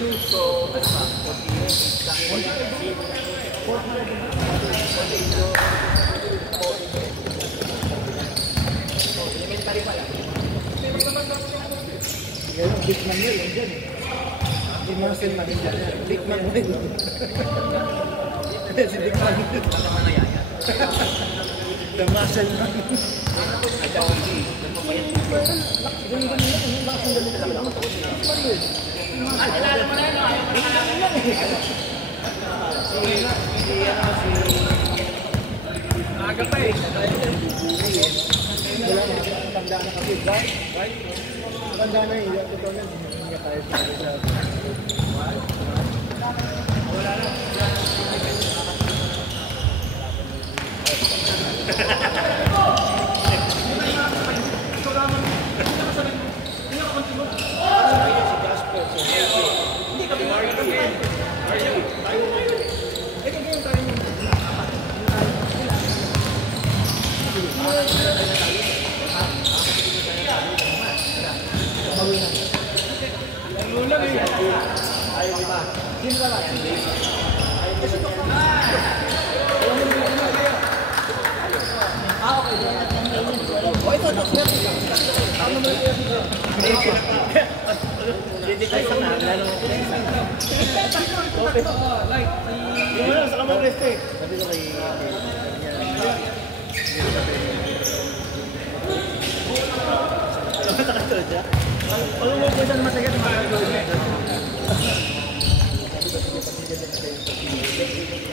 Big man yun, yun dyan. Si Marcel Marinda yan. Big man mo yun. Si Big man yun. The Marcel man. Alala mo na yun, ayaw mo na lang. Aga pa eh. Wala na, tanda na kasi. Right? Tanda na yun, totoo na. Hindi nga tayo sa wala na.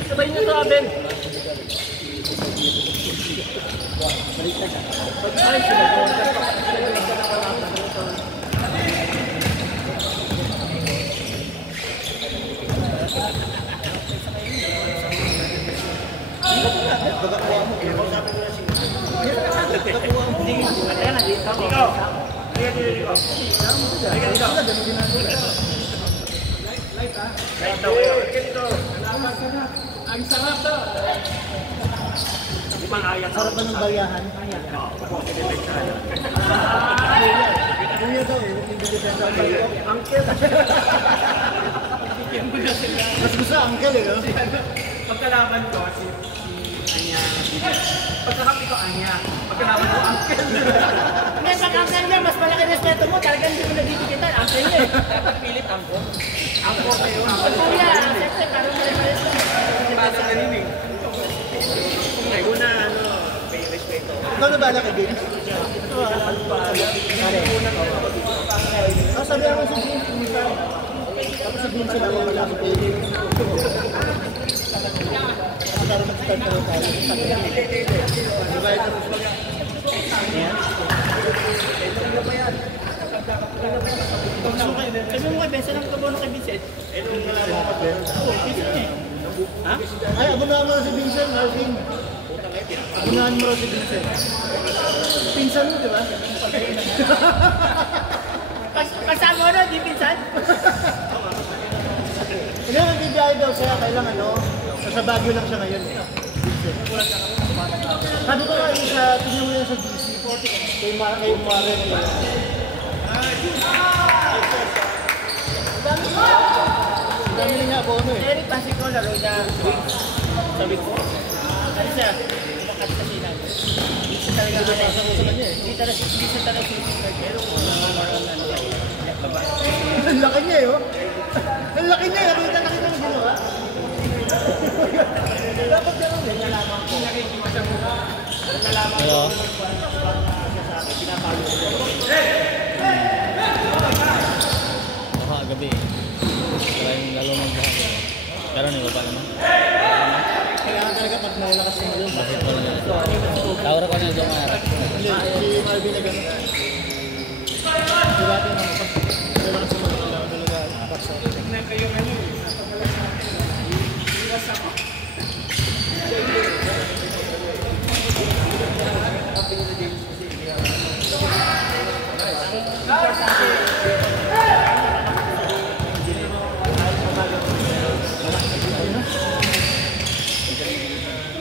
Sabay niyo to, Abel. Ang sarap to. Sarap ba ng bayahan? Kuya daw eh, uncle. Mas gusto uncle eh, no? Pagkalaban ko, si Anya. Pagkakapi ko, Anya. Pagkalaban ko, uncle. Hindi, pag uncle niya, mas malaki respeto mo. Talagang hindi mo nagdidikitan. Uncle niya eh. Dapat pilit angko. Angko kayo. Pag kuya, siyempre, parang respeto. Parang naninig. Una, may respeto. Ikaw na bala kay Vince? Sabi ako si Vince, tapos si Vince sila wala ko kay Vince. Kasi para mag-start na rin tayo. Diba ito? Sabi mo kay Benson, ang kabono kay Vincent? Ha? Ay, abunahan mo si Vincent, Marvin. Abunahan mo si Vincent. Pinsan mo, di ba? Kasama mo na, di pinsan? Hindi, nagbibiyahe daw siya. Kailang sa Baguio lang siya ngayon. Sabi ko nga, tingnan mo yan sa DC. Kay Maren. Dami niya ako eh. Eric Pasico, laro niya sabi ko. Ano siya? Makat kasi na. Hindi siya talaga Pasa ko sa kanya eh. Hindi siya talaga susunod. Pero Ang laki niya eh, oh. Ang laki niya, nakita ng ginawa. Dapat gano'n din, nalaman ko. Nakikita siya mukha. Nalaman ko. Pinapalo ko. Gabi. Kaya yung lalo mag-bahagi. Pero nila pa naman. Kailangan talaga pag malakas na ngayon. Bakit mo na? Tawara ko na doon nga. Hindi, si Marvin na gano'n. Di ba ito naman, pag malakas na kailangan talaga baksa. Tignan kayo ngayon. Iwas ako.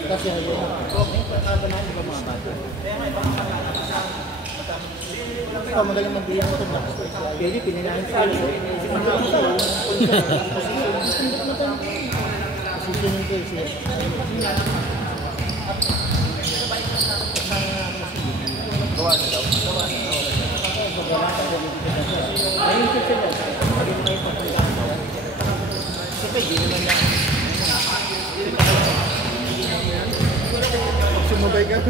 Kasi ayun. Pagkakanahan ba mga bata? Ikaw magaling mag-iyan ito na. Baby, pininahin sa iyo. Susunod ko siya. Sumabay ka.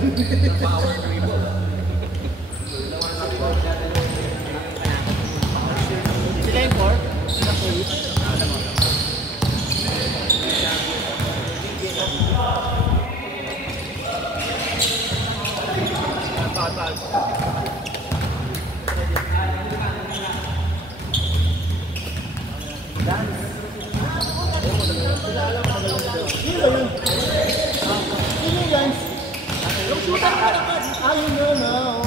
Sila yung 4? Sino ba yun? Sino yan? Yung shooter ka na. Ayun yun, oo.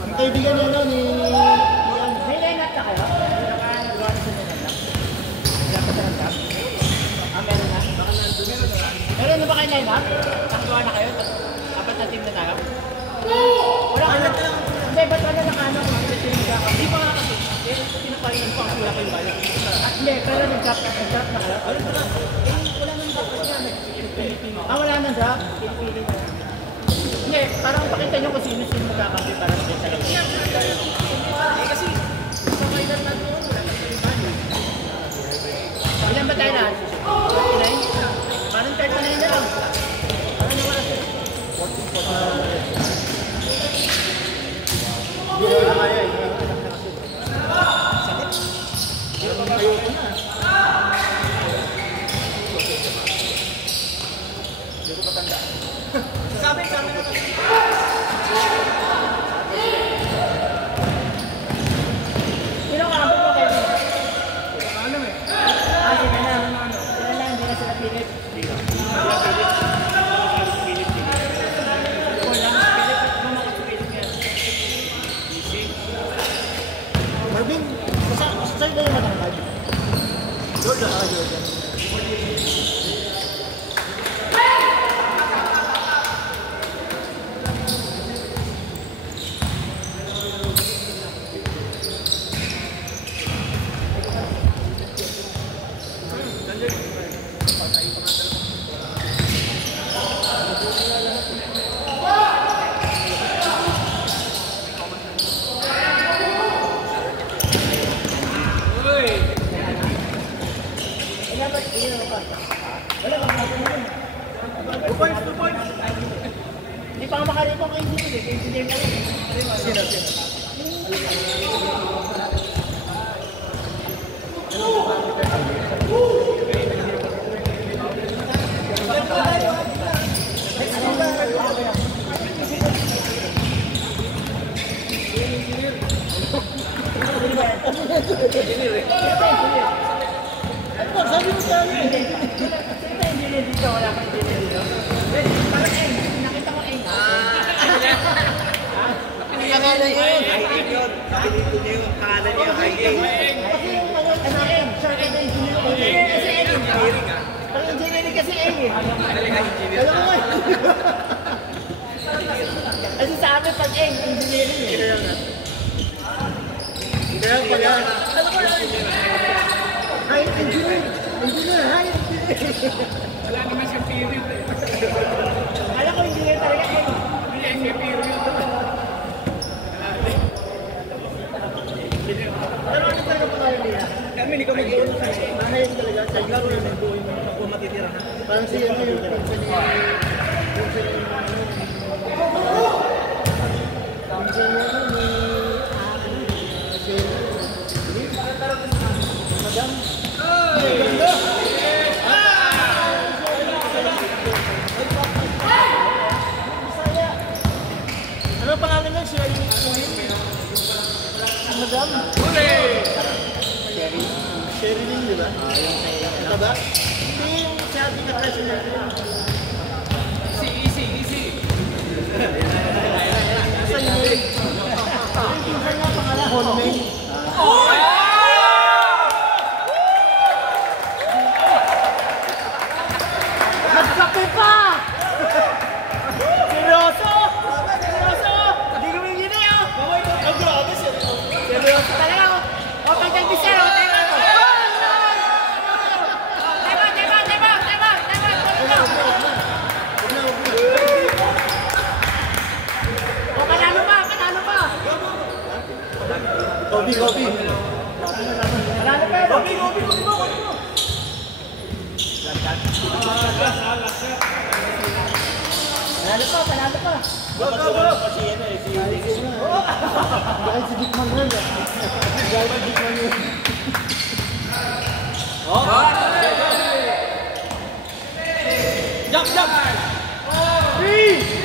Ang kaibigan niya nun ni... May line-up na kayo? Naka-nagawa na sa line-up? Dapat sa line-up? Meron na? Meron na ba kayo line-up? Nakagawa na kayo? Apat na team na tayo? Wala ka na. Hindi, ba't wala naka-ano? Hindi pa nga kasi. Pinapalingan ko ang sula kayo balik. Hindi, pero nag-drop na kayo? Wala nang drop na yan. Wala nang drop? Pinipili na. Hindi, parang pakita nyo kung sino-sino magkakampi para sa sa loob. Kasi, sa kailan na doon, wala nang pinipili. Ilan ba tayo na? 39? Parang 39 na lang. Parang nawala sila. 14. Hindi na kaya eh. Sabi na to. Sino ka mo kayo? Ano eh? Sila lang, hindi na sila pilit. Hindi na pilit. Marvin, saan ba yung matangkad? Jordan. Jordan. Hindi pa nga makarito kay engineer eh. Kay engineer na rin. Sabi mo sa akin. Sino engineer dito? Wala kang engineer dito. Parang Eng. Nakita ko Eng. Akala ko yun. Sabi dito niya yung pangalan niya. Kasi yung ano Eng. Shortcut na engineer ko. Kasi Eng. Pag engineering kasi Eng eh. Alam mo eh. Kasi sa amin pag Eng, engineering eh. Kaya pala. Alam mo lang. Hi, engineer. Engineer, hi. Wala naman siyang period eh. Alam ko engineer talaga Eng. Hindi ang may period. Pero ano talaga pangalan nila? Kami hindi ko mag-iwan sa iyo. Manay talaga. Laro yung nagbuhay mo na kung matitira na. Parang si ano yung pinsan ni... Pinsan ni... Pinsan ni ano ni... Kasi... Madam? Ganda! Ano pangalan niya? Siya yung Madam? Sherilyn, di ba? Ito ba? Hindi yung sabi na president yun. Easy. Asa yun yun? Yung pinsan niya pangalan, Honmei. Nagkape pa! Seryoso! Seryoso! Hindi ko may gini oh! Ang grabe siya. Seryoso talaga oh! O pag nag-bisero, tayo ako! Gobi, Gobi. Panalo pa yun. Gobi, Gobi, Gobi mo, Gobi mo. Panalo pa, panalo pa. Go, go, go. Dahil si Dickman yun. Dahil si Dickman yun. Jump, jump. Three!